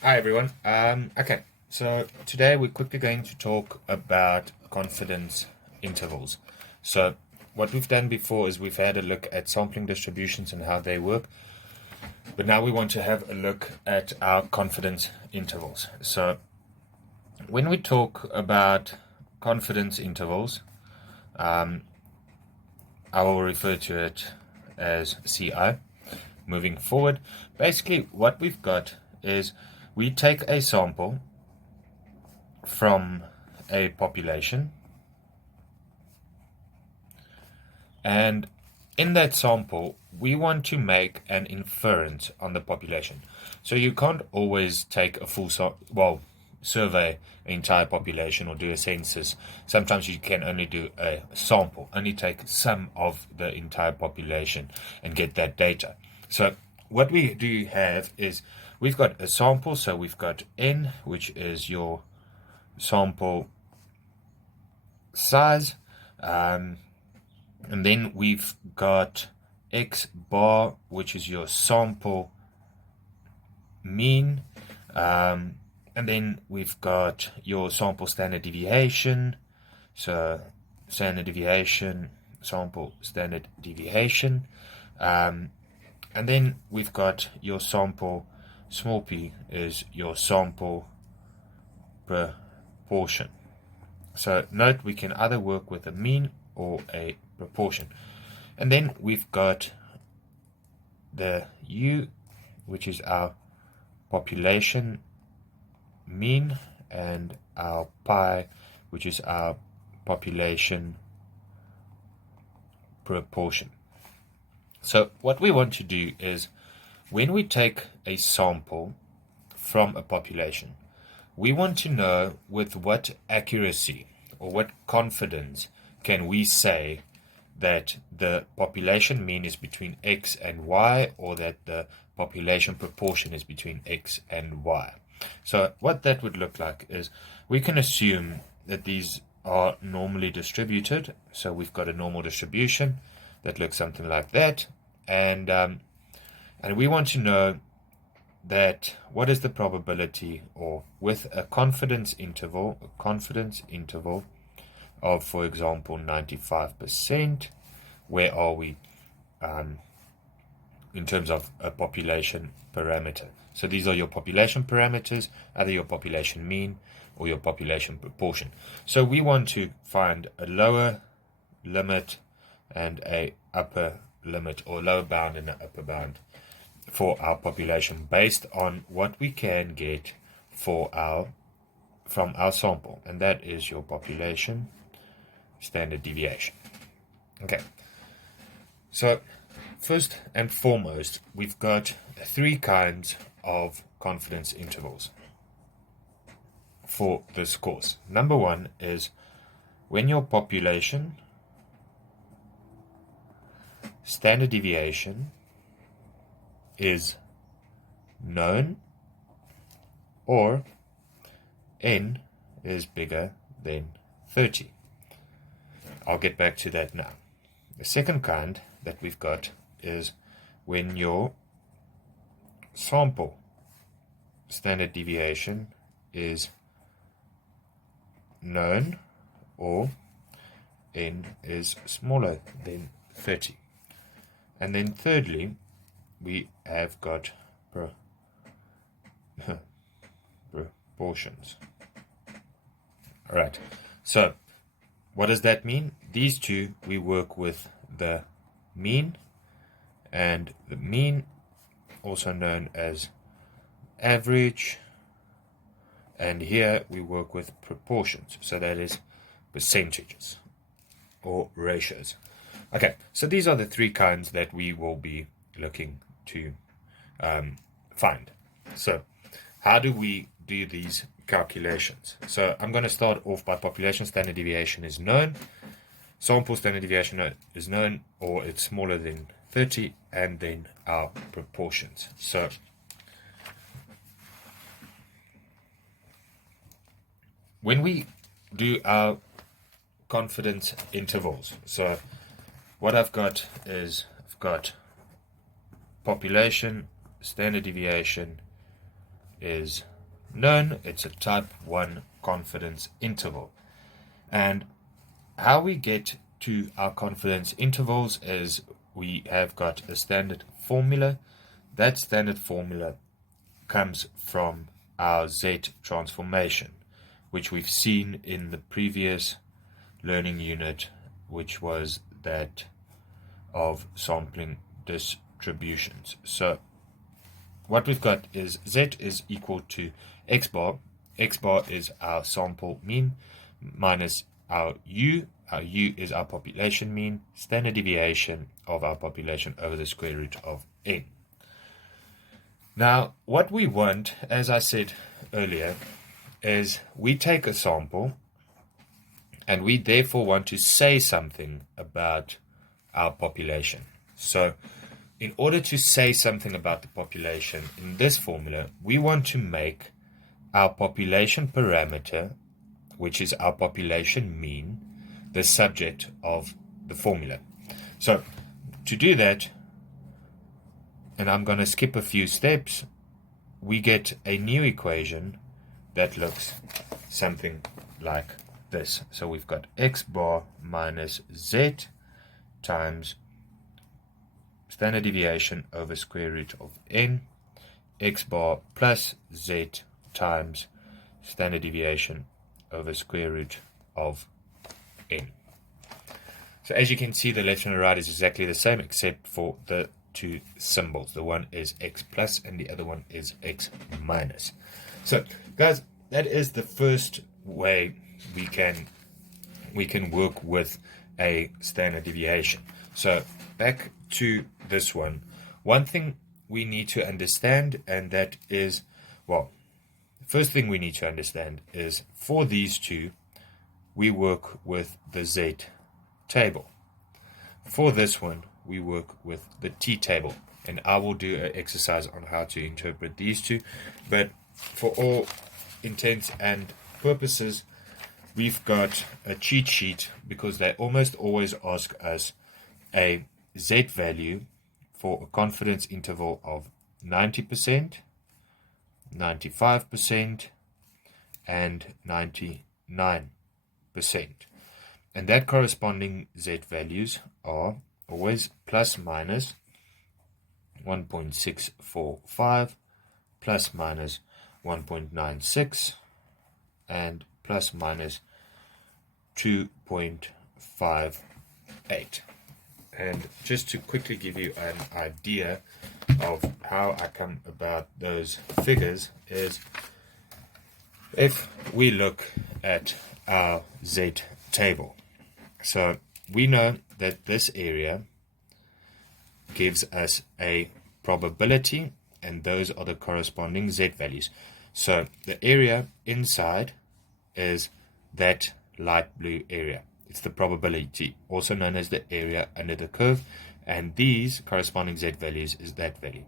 Hi everyone. Okay, so today we're quickly going to talk about confidence intervals. So what we've done before is we've had a look at sampling distributions and how they work, but now we want to have a look at our confidence intervals. So when we talk about confidence intervals, I will refer to it as CI. Moving forward, basically what we've got is we take a sample from a population, and in that sample we want to make an inference on the population. So you can't always take a full survey an entire population or do a census. Sometimes you can only do a sample, only take some of the entire population and get that data. So what we do have is we've got a sample, so we've got n, which is your sample size, and then we've got x bar, which is your sample mean, and then we've got your sample standard deviation. So standard deviation, sample standard deviation, and then we've got your sample small p is your sample proportion. So note we can either work with a mean or a proportion. And then we've got the U, which is our population mean, and our pi, which is our population proportion. So what we want to do is when we take a sample from a population, we want to know with what accuracy or what confidence can we say that the population mean is between x and y, or that the population proportion is between x and y. So what that would look like is we can assume that these are normally distributed. So we've got a normal distribution that looks something like that, and we want to know that what is the probability, or with a confidence interval of, for example, 95%, where are we in terms of a population parameter? So these are your population parameters, either your population mean or your population proportion. So we want to find a lower limit and a upper limit, or lower bound and an upper bound, for our population based on what we can get from our sample, and that is your population standard deviation. Okay, so first and foremost, we've got three kinds of confidence intervals for this course. Number one is when your population standard deviation is known, or n is bigger than 30. I'll get back to that now. The second kind that we've got is when your sample standard deviation is known, or n is smaller than 30. And then thirdly, we have got proportions. All right, so what does that mean? These two, we work with the mean, and the mean, also known as average, and here we work with proportions, so that is percentages or ratios. Okay, so these are the three kinds that we will be looking to find. So how do we do these calculations? So I'm going to start off by population standard deviation is known, sample standard deviation is known, or it's smaller than 30, and then our proportions. So when we do our confidence intervals, so what I've got is I've got population standard deviation is known. It's a type 1 confidence interval. And how we get to our confidence intervals is we have got a standard formula. That standard formula comes from our Z transformation, which we've seen in the previous learning unit, which was that of sampling distributions. So what we've got is Z is equal to X bar. X bar is our sample mean minus our U. Our U is our population mean, standard deviation of our population over the square root of n. Now, what we want, as I said earlier, is we take a sample and we therefore want to say something about our population. So, in order to say something about the population in this formula, we want to make our population parameter, which is our population mean, the subject of the formula. So to do that, and I'm going to skip a few steps, we get a new equation that looks something like this. So we've got X bar minus Z times standard deviation over square root of n, X bar plus Z times standard deviation over square root of n. So as you can see, the left and the right is exactly the same except for the two symbols. The one is x plus and the other one is x minus. So guys, that is the first way we can work with a standard deviation. So back to this one. One thing we need to understand, and that is, well, first thing we need to understand is for these two, we work with the Z table. For this one, we work with the T table. And I will do an exercise on how to interpret these two. But for all intents and purposes, we've got a cheat sheet because they almost always ask us a Z value for a confidence interval of 90%, 95%, and 99%. And that corresponding Z values are always plus minus 1.645, plus minus 1.96, and plus minus 2.58. And just to quickly give you an idea of how I come about those figures is if we look at our Z table. So we know that this area gives us a probability, and those are the corresponding Z values. So the area inside is that light blue area. It's the probability, also known as the area under the curve, and these corresponding Z values is that value.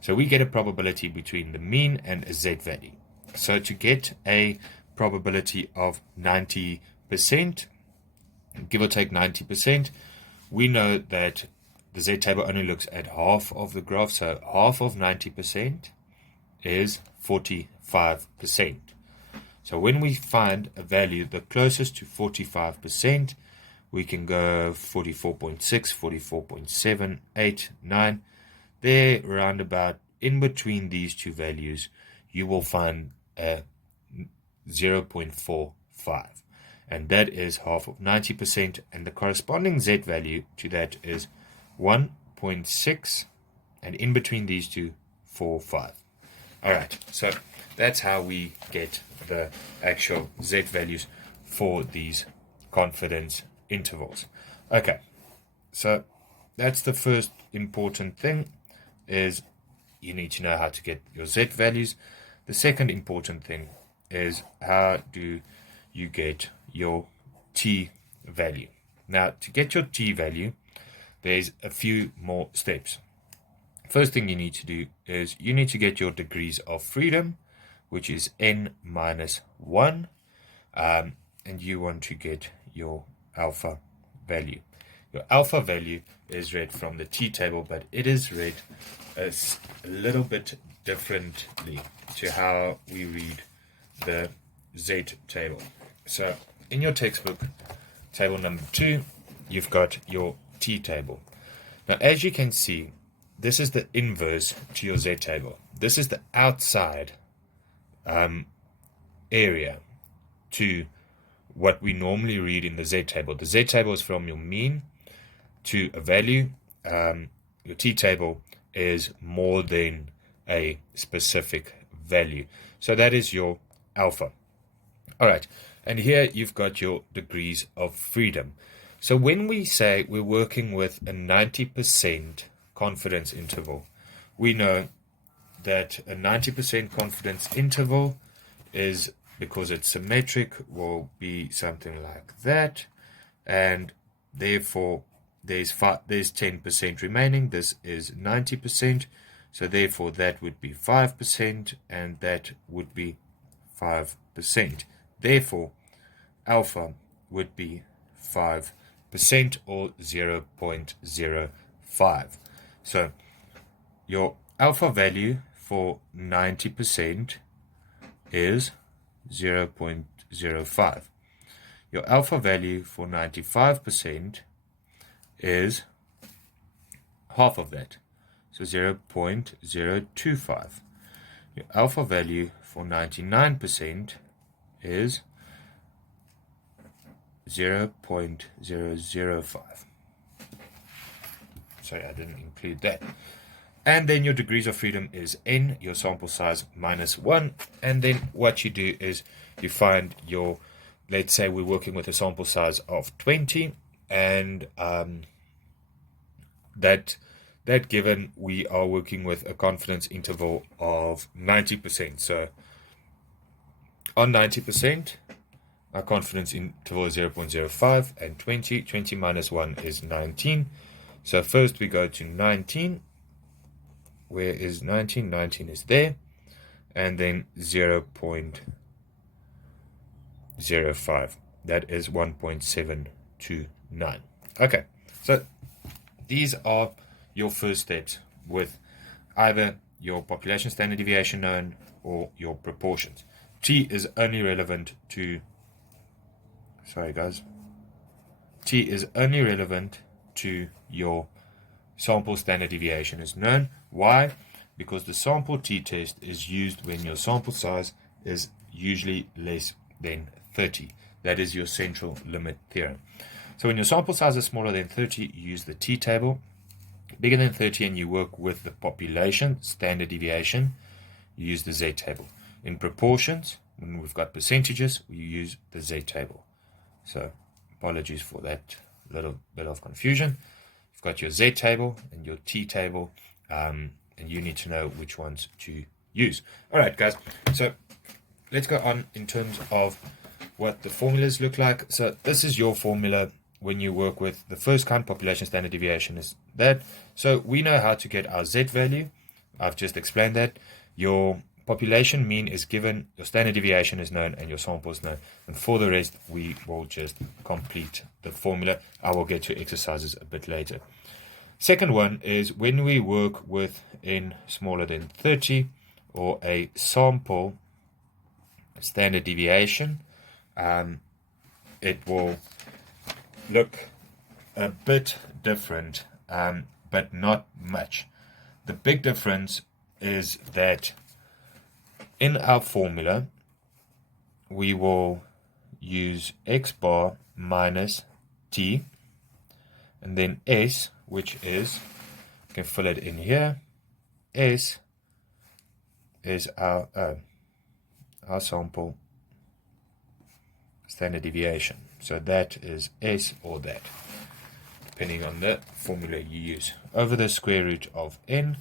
So we get a probability between the mean and a Z value. So to get a probability of 90%, give or take 90%, we know that the Z table only looks at half of the graph, so half of 90% is 45%. So when we find a value the closest to 45%, we can go 44.6, 44.7, 8, 9. There, roundabout in between these two values, you will find a 0.45. And that is half of 90%, and the corresponding Z value to that is 1.6, and in between these two, 4.5. Alright, so that's how we get the actual Z values for these confidence intervals. Okay, so that's the first important thing, is you need to know how to get your Z values. The second important thing is how do you get your T value. Now, to get your T value, there's a few more steps. First thing you need to do is you need to get your degrees of freedom, which is n minus 1, and you want to get your alpha value. Your alpha value is read from the T table, but it is read a little bit differently to how we read the Z table. So in your textbook, table number 2, you've got your T table. Now, as you can see, this is the inverse to your Z table. This is the outside area to what we normally read in the Z table. The Z table is from your mean to a value. Your T table is more than a specific value. So that is your alpha. All right, and here you've got your degrees of freedom. So when we say we're working with a 90% confidence interval, we know that a 90% confidence interval is, because it's symmetric, will be something like that, and therefore there's 10% remaining. This is 90%, so therefore that would be 5%, and that would be 5%. Therefore, alpha would be 5% or 0.05. So your alpha value for 90% is 0.05. Your alpha value for 95% is half of that, so 0.025. Your alpha value for 99% is 0.005. Sorry, I didn't include that. And then your degrees of freedom is n, your sample size minus 1. And then what you do is you find your, let's say we're working with a sample size of 20, and that given we are working with a confidence interval of 90%. So on 90%, our confidence interval is 0.05, and 20 minus 1 is 19. So first we go to 19. Where is 19? 19 is there. And then 0.05. That is 1.729. Okay, so these are your first steps with either your population standard deviation known or your proportions. T is only relevant to, T is only relevant to your sample standard deviation is known. Why? Because the sample t-test is used when your sample size is usually less than 30. That is your central limit theorem. So when your sample size is smaller than 30, you use the t-table. Bigger than 30 and you work with the population standard deviation, you use the z-table. In proportions, when we've got percentages, we use the z-table. So apologies for that little bit of confusion. You've got your z-table and your t-table, and you need to know which ones to use. All right, guys, so let's go on in terms of what the formulas look like. So this is your formula when you work with the first kind, population standard deviation is that. So we know how to get our z value. I've just explained that. Your population mean is given, your standard deviation is known, and your sample is known. And for the rest, we will just complete the formula. I will get to exercises a bit later. Second one is when we work with n smaller than 30 or a sample standard deviation, it will look a bit different, but not much. The big difference is that in our formula, we will use x bar minus t, and then s, which is, you can fill it in here, s is our sample standard deviation. So that is s or that, depending on the formula you use, over the square root of n,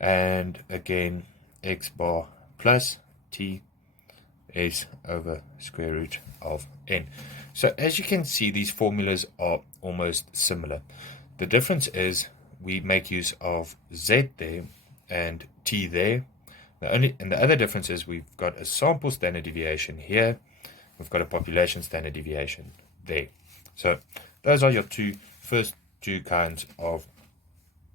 and again x bar plus t s over square root of n. So as you can see, these formulas are almost similar. The difference is we make use of z there and t there. The other difference is we've got a sample standard deviation here. We've got a population standard deviation there. So those are your first two kinds of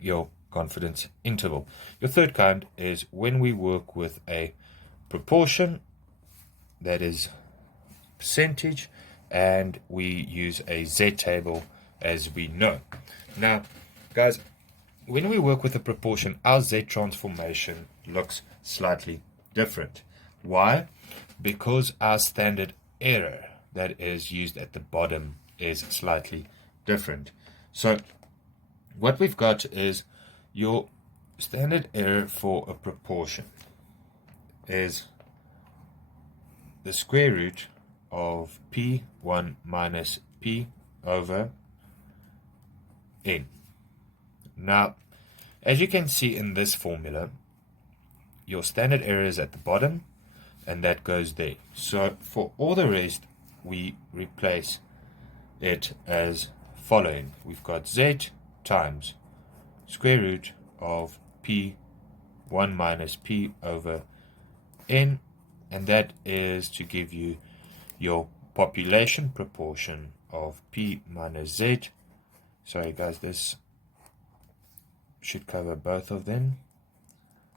your confidence interval. Your third kind is when we work with a proportion, that is percentage, and we use a Z table, as we know. Now, guys, when we work with a proportion, our Z transformation looks slightly different. Why? Because our standard error that is used at the bottom is slightly different. So what we've got is your standard error for a proportion is the square root of P1 minus P over N. Now, as you can see in this formula, your standard error is at the bottom, and that goes there. So for all the rest, we replace it as following. We've got Z times square root of P1 minus P over N, and that is to give you your population proportion of P minus Z. Sorry guys, this should cover both of them.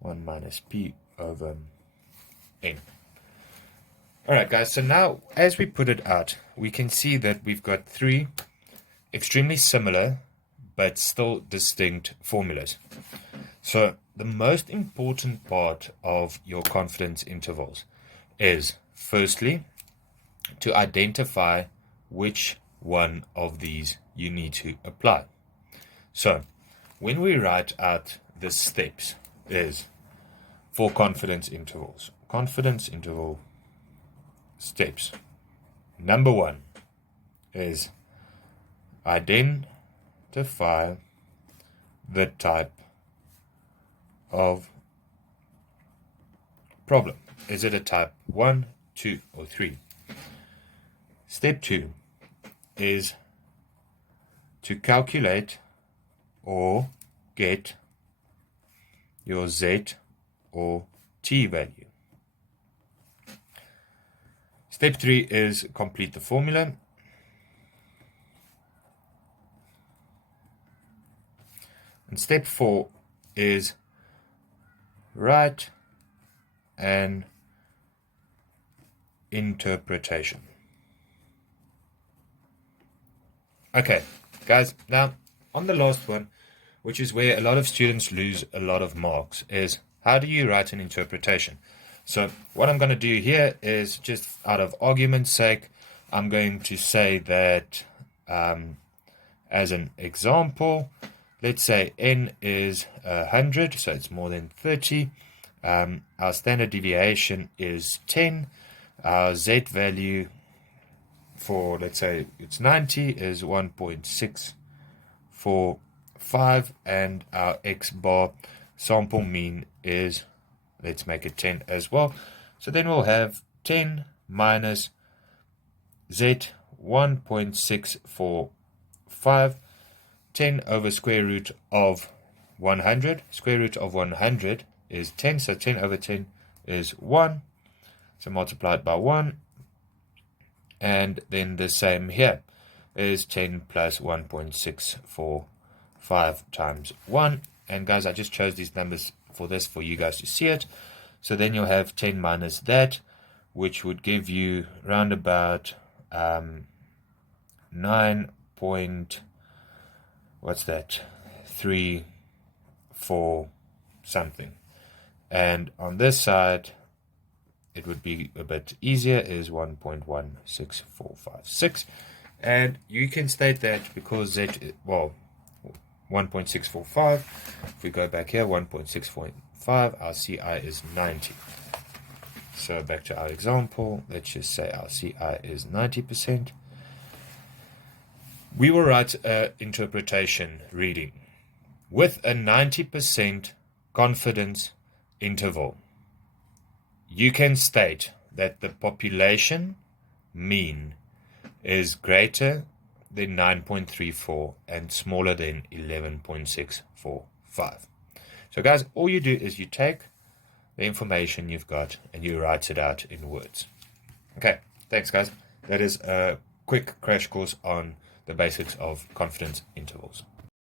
1 minus P over N. Alright guys, so now as we put it out, we can see that we've got three extremely similar but still distinct formulas. So the most important part of your confidence intervals is firstly to identify which one of these you need to apply. So when we write out the steps is for confidence intervals. Confidence interval steps. Number one is identify the type of problem. Is it a type 1, 2, or 3? Step 2 is to calculate or get your Z or T value. Step 3 is complete the formula. And step 4 is write an interpretation. Okay, guys, now on the last one, which is where a lot of students lose a lot of marks, is how do you write an interpretation? So what I'm going to do here is, just out of argument's sake, I'm going to say that as an example, let's say n is 100, so it's more than 30. Our standard deviation is 10. Our Z value for, let's say it's 90, is 1.645, and our X bar sample mean is, let's make it 10 as well. So then we'll have 10 minus Z 1.645, 10 over square root of 100. Square root of 100 is 10, so 10 over 10 is 1. So multiplied by 1. And then the same here is 10 plus 1.645 times 1. And guys, I just chose these numbers for this for you guys to see it. So then you'll have 10 minus that, which would give you round about 9 point, what's that, 3, 4 something. And on this side, it would be a bit easier, is 1.16456. And you can state that because Z, well, 1.645, if we go back here, 1.645, our CI is 90. So back to our example, let's just say our CI is 90%. We will write an interpretation reading with a 90% confidence interval. You can state that the population mean is greater than 9.34 and smaller than 11.645. So guys, all you do is you take the information you've got and you write it out in words. Okay, thanks guys. That is a quick crash course on the basics of confidence intervals.